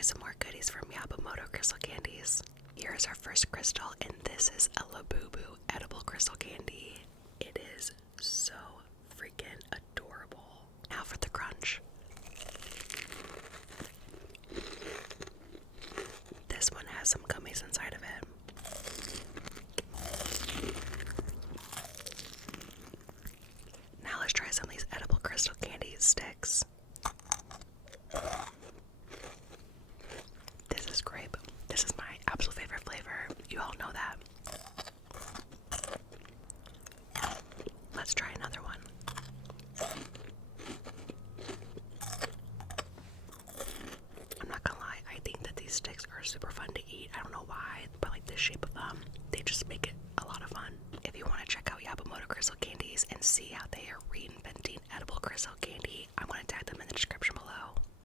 try some more goodies from Yabamoto Crystal Candies. Here's our first crystal, and this is a Labubu edible crystal candy. It is so freaking adorable. Now for the crunch. This one has some gummies inside of it. Now let's try some of these edible crystal candy sticks. This is grape. This is my absolute favorite flavor. You all know that. Let's try another one. I'm not gonna lie, I think that these sticks are super fun to eat. I don't know why, but like the shape of them, they just make it a lot of fun. If you want to check out Yabamoto Crystal Candies and see how they are reinventing edible crystal candy, I'm going to tag them